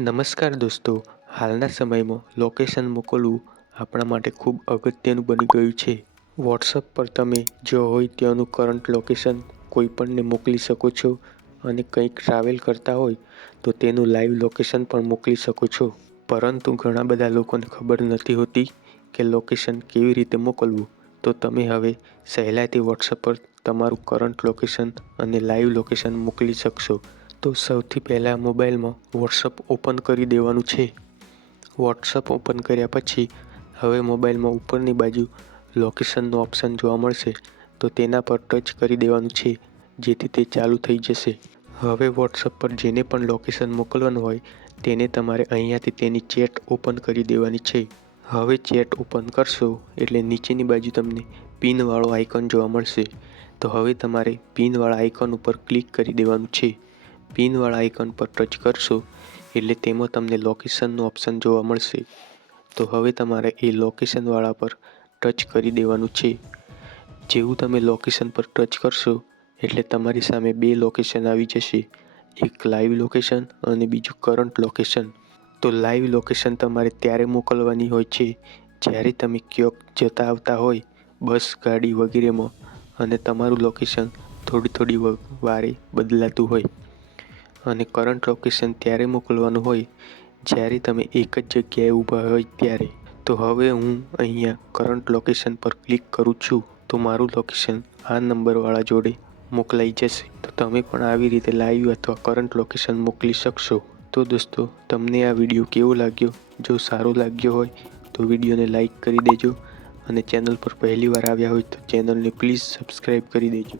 નમસ્કાર દોસ્તો, હાલના સમયમાં લોકેશન મોકલવું આપણા માટે ખૂબ અગત્યનું બની ગયું છે. વોટ્સઅપ પર તમે જો હોય ત્યાંનું કરંટ લોકેશન કોઈપણને મોકલી શકો છો અને કંઈક ટ્રાવેલ કરતા હોય તો તેનું લાઈવ લોકેશન પણ મોકલી શકો છો. પરંતુ ઘણા બધા લોકોને ખબર નથી હોતી કે લોકેશન કેવી રીતે મોકલવું, તો તમે હવે સહેલાઈથી વોટ્સઅપ પર તમારું કરંટ લોકેશન અને લાઈવ લોકેશન મોકલી શકશો. તો સૌથી પહેલાં મોબાઈલમાં વોટ્સઅપ ઓપન કરી દેવાનું છે. વોટ્સઅપ ઓપન કર્યા પછી હવે મોબાઈલમાં ઉપરની બાજુ લોકેશનનો ઓપ્શન જોવા મળશે, તો તેના પર ટચ કરી દેવાનું છે, જેથી તે ચાલુ થઈ જશે. હવે વોટ્સઅપ પર જેને પણ લોકેશન મોકલવાનું હોય તેને તમારે અહીંયાથી તેની ચેટ ઓપન કરી દેવાની છે. હવે ચેટ ઓપન કરશો એટલે નીચેની બાજુ તમને પિનવાળો આઇકન જોવા મળશે. તો હવે તમારે પિનવાળા આઇકન ઉપર ક્લિક કરી દેવાનું છે. પિનવાળા આઇકન પર ટચ કરશો એટલે તેમાં તમને લોકેશનનો ઓપ્શન જોવા મળશે. તો હવે તમારે એ લોકેશનવાળા પર ટચ કરી દેવાનું છે. જેવું તમે લોકેશન પર ટચ કરશો એટલે તમારી સામે બે લોકેશન આવી જશે, એક લાઈવ લોકેશન અને બીજું કરંટ લોકેશન. તો લાઈવ લોકેશન તમારે ત્યારે મોકલવાની હોય છે જ્યારે તમે ક્યાંક જતા આવતા હોય, બસ, ગાડી વગેરેમાં, અને તમારું લોકેશન થોડી વારે બદલાતું હોય. અને કરંટ લોકેશન ત્યારે મોકલવાનું હોય જ્યારે તમે એક જ જગ્યાએ ઊભા હોય ત્યારે. તો હવે હું અહીંયા કરંટ લોકેશન પર ક્લિક કરું છું તો મારું લોકેશન આ નંબરવાળા જોડે મોકલાઈ જશે. તો તમે પણ આવી રીતે લાઈવ અથવા કરંટ લોકેશન મોકલી શકશો. તો દોસ્તો, તમને આ વિડીયો કેવો લાગ્યો? જો સારો લાગ્યો હોય તો વિડીયોને લાઈક કરી દેજો અને ચેનલ પર પહેલીવાર આવ્યા હોય તો ચેનલને પ્લીઝ સબસ્ક્રાઈબ કરી દેજો.